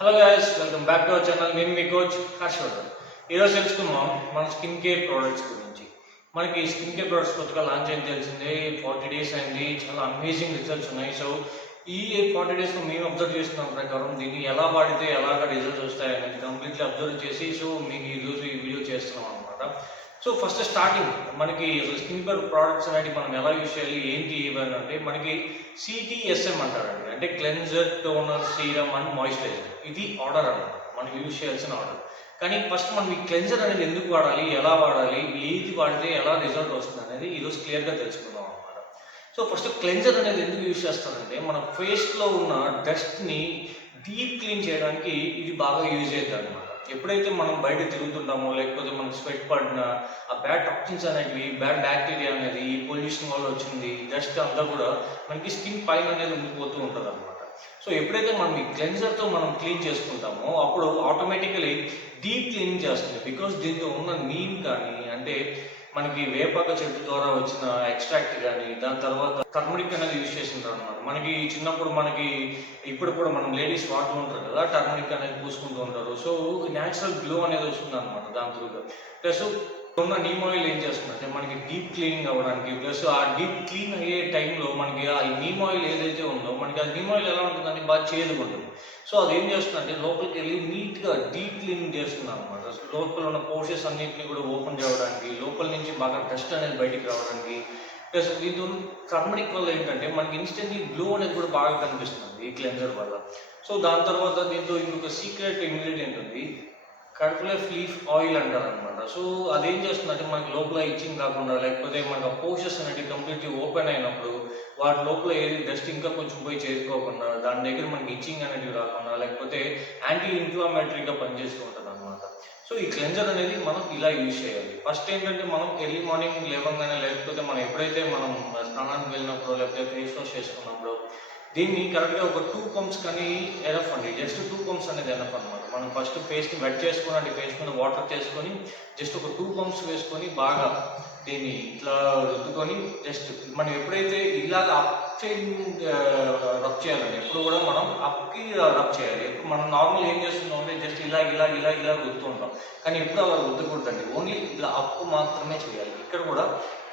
Hello guys, welcome back to our channel. నేను మీ coach Harshavardhan. ఈరోజు తెలుసుకుందాం మన స్కిన్ కేర్ ప్రోడక్ట్స్ గురించి. మనకి స్కిన్ కేర్ ప్రోడక్ట్స్ కొత్తగా లాంచ్ అయింది తెలిసిందే. 40 days అయింది. చాలా అమేజింగ్ రిజల్ట్స్ ఉన్నాయి. సో ఈ 40 daysలో మేము అబ్జర్వ్ చేస్తున్న ప్రకారం దీన్ని ఎలా వాడితే ఎలాగ రిజల్ట్స్ వస్తాయి అనేది కంప్లీట్లీ అబ్జర్వ్ చేసి సో మీకు ఈరోజు ఈ వీడియో చేస్తున్నాం అనమాట. సో ఫస్ట్ స్టార్టింగ్ మనకి స్కిన్ కేర్ ప్రోడక్ట్స్ అనేవి మనం ఎలా యూజ్ చేయాలి ఏంటి ఏమైనా అంటే మనకి CTSM అంటారండి. అంటే cleanser, toner, serum and moisturiser. ఇది ఆర్డర్ అన్నమాట, మనం యూజ్ చేయాల్సిన ఆర్డర్. కానీ ఫస్ట్ మనం ఈ క్లెన్జర్ అనేది ఎందుకు వాడాలి, ఎలా వాడాలి, ఏది వాడితే ఎలా రిజల్ట్ వస్తుంది అనేది ఈరోజు క్లియర్గా తెలుసుకుందాం అనమాట. సో ఫస్ట్ క్లెన్జర్ అనేది ఎందుకు యూజ్ చేస్తారంటే మన ఫేస్లో ఉన్న డస్ట్ని డీప్ క్లీన్ చేయడానికి ఇది బాగా యూజ్ అవుతుంది అనమాట. ఎప్పుడైతే మనం బయట తిరుగుతుంటామో లేకపోతే మనం స్వెట్ పడిన ఆ బ్యాడ్ టాక్సిన్స్ అనేవి, బ్యాడ్ బ్యాక్టీరియా అనేది ఈ పొల్యూషన్ వల్ల వచ్చింది డస్ట్ అంతా కూడా మనకి స్కిన్ పైన అనేది ఉండిపోతూ ఉంటుంది అనమాట. సో ఎప్పుడైతే మనం ఈ క్లెన్జర్తో మనం క్లీన్ చేసుకుంటామో అప్పుడు ఆటోమేటికలీ డీప్ క్లీనింగ్ చేస్తుంది. బికాస్ దీంతో ఉన్న నీమ్ కానీ అంటే మనకి వేపాక చెట్టు ద్వారా వచ్చిన ఎక్స్ట్రాక్ట్ కానీ దాని తర్వాత టర్మరిక్ అనేది యూజ్ చేస్తుంటారు అనమాట. మనకి చిన్నప్పుడు మనకి ఇప్పుడు కూడా మనం లేడీస్ వాడుతూ ఉంటారు కదా, టర్మరిక్ అనేది పూసుకుంటూ ఉంటారు. సో న్యాచురల్ గ్లో అనేది వస్తుంది అనమాట దాని త్రూగా. ప్లస్ ఉన్న నీమ్ ఆయిల్ ఏం చేస్తుందంటే మనకి డీప్ క్లీనింగ్ అవ్వడానికి ప్లస్ ఆ డీప్ క్లీన్ అయ్యే టైంలో మనకి ఆ నీమ్ ఆయిల్ ఏదైతే ఉందో మనకి ఆ నీమ్ ఆయిల్ ఎలా ఉంటుందంటే బాగా చేదుగా ఉంటుంది. సో అది ఏం చేస్తుందంటే లోపలికి వెళ్ళి నీట్గా డీప్ క్లీనింగ్ చేస్తుంది అనమాట. లోపల ఉన్న పోర్షన్స్ అన్నింటినీ కూడా ఓపెన్ చేయడానికి, లోపల నుంచి బాగా డస్ట్ అనేది బయటికి రావడానికి. ప్లస్ దీంతో టర్మరిక్ వల్ల ఏంటంటే మనకి ఇన్స్టెంట్లీ గ్లో అనేది కూడా బాగా కనిపిస్తుంది ఈ క్లెన్జర్ వల్ల. సో దాని తర్వాత దీంతో ఇంకొక సీక్రెట్ ఇంగ్రీడియంట్ ఉంది, కర్ఫ్లెఫ్ లీఫ్ ఆయిల్ అంటారు అనమాట. సో అదేం చేస్తుందంటే మనకి లోపల ఇచ్చింగ్ కాకుండా లేకపోతే మనకు పోర్షన్స్ అనేవి కంప్లీట్లీ ఓపెన్ అయినప్పుడు వాటి లోపల ఏది డస్ట్ ఇంకా కొంచెం పోయి చేరుకోకుండా దాని దగ్గర మనకి ఇచ్చింగ్ అనేవి రాకుండా లేకపోతే యాంటీ ఇన్ఫ్లమేటరీగా పనిచేస్తూ ఉంటుంది అనమాట. సో ఈ క్లెన్జర్ అనేది మనం ఇలా యూజ్ చేయాలి. ఫస్ట్ ఏంటంటే మనం ఎర్లీ మార్నింగ్ లేవగానే లేకపోతే మనం ఎప్పుడైతే మనం స్నానానికి వెళ్ళినప్పుడు లేకపోతే ఫేస్ వాష్ చేసుకున్నప్పుడు దీన్ని కరెక్ట్గా ఒక 2 pumps కానీ ఎనఫ్ అండి. జస్ట్ 2 pumps అనేది ఎనఫ్ అనమాట. మనం ఫస్ట్ ఫేస్ని వెట్ చేసుకుని ఫేస్ మీద వాటర్ చేసుకొని జస్ట్ ఒక 2 pumps వేసుకొని బాగా దీన్ని ఇట్లా రుద్దుకొని జస్ట్ మనం ఎప్పుడైతే ఇలాగ అప్ సైడ్ రబ్ చేయాలండి. ఎప్పుడు కూడా మనం అప్కి రబ్ చేయాలి. ఎప్పుడు మనం నార్మల్ ఏం చేస్తున్నాం అంటే జస్ట్ ఇలా ఇలా ఇలా ఇలా రుద్దుతూ ఉంటాం. కానీ ఎప్పుడు అలా రుద్దకూడదండి. ఓన్లీ ఇలా అప్పు మాత్రమే చేయాలి. ఇక్కడ కూడా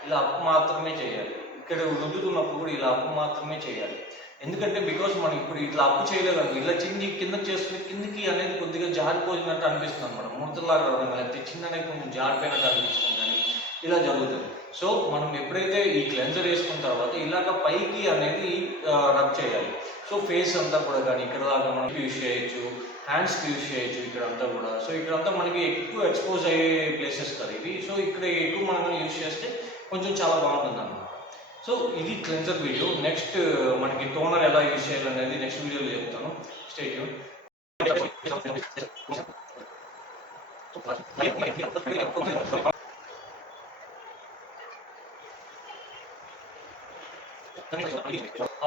ఇలా అప్పు మాత్రమే చేయాలి. ఇక్కడ రుద్దుతున్నప్పుడు కూడా ఇలా అప్పు మాత్రమే చేయాలి. ఎందుకంటే బికాస్ మనం ఇప్పుడు ఇట్లా అప్పు చేయలేదండి, ఇలా కిందకి చేసుకుని కిందకి అనేది కొద్దిగా జారిపోయినట్టు అనిపిస్తుంది అనమాట. ముడతలాగా రావడం లేకపోతే చిన్ననే కొంచెం జారిపోయినట్టు అనిపిస్తుంది కానీ ఇలా జరుగుతుంది. సో మనం ఎప్పుడైతే ఈ క్లెన్జర్ వేసుకున్న తర్వాత ఇలాగ పైకి అనేది రబ్ చేయాలి. సో ఫేస్ అంతా కూడా కానీ ఇక్కడ దాకా మనకి యూజ్ చేయొచ్చు, హ్యాండ్స్కి యూజ్ చేయొచ్చు ఇక్కడ అంతా కూడా. సో ఇక్కడంతా మనకి ఎక్కువ ఎక్స్పోజ్ అయ్యే ప్లేసెస్ కదా ఇవి. సో ఇక్కడ ఎక్కువ మనం యూజ్ చేస్తే కొంచెం చాలా బాగుంటుంది అన్నమాట. సో ఇది క్లెన్జర్ వీడియో. నెక్స్ట్ మనకి టోనర్ ఎలా యూజ్ చేయాలనేది నెక్స్ట్ వీడియోలో చెప్తాను. Stay tune.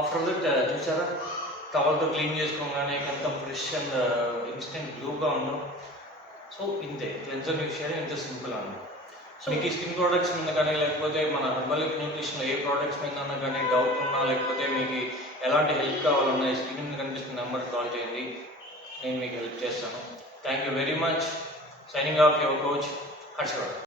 ఆఫ్టర్ దట్ చూసారా, టవల్తో క్లీన్ చేసుకోగానే ఎంత ఫ్రెష్ అండ్ ఇన్స్టెంట్ గ్లోగా ఉండవు. సో ఇంతే క్లెన్జర్ యూజ్ చేయాలి, ఎంత సింపుల్ అన్నమాట. సో మీకు ఈ స్కిన్ ప్రోడక్ట్స్ మీద కానీ లేకపోతే మన హెర్బల్ న్యూట్రిషన్ ఏ ప్రోడక్ట్స్ మీద కానీ డౌట్ ఉన్నా లేకపోతే మీకు ఎలాంటి హెల్ప్ కావాలన్నా స్క్రీన్ మీద కనిపిస్తున్న నెంబర్కి కాల్ చేయండి, నేను మీకు హెల్ప్ చేస్తాను. Thank you very much. Signing off your coach Harshavardhan.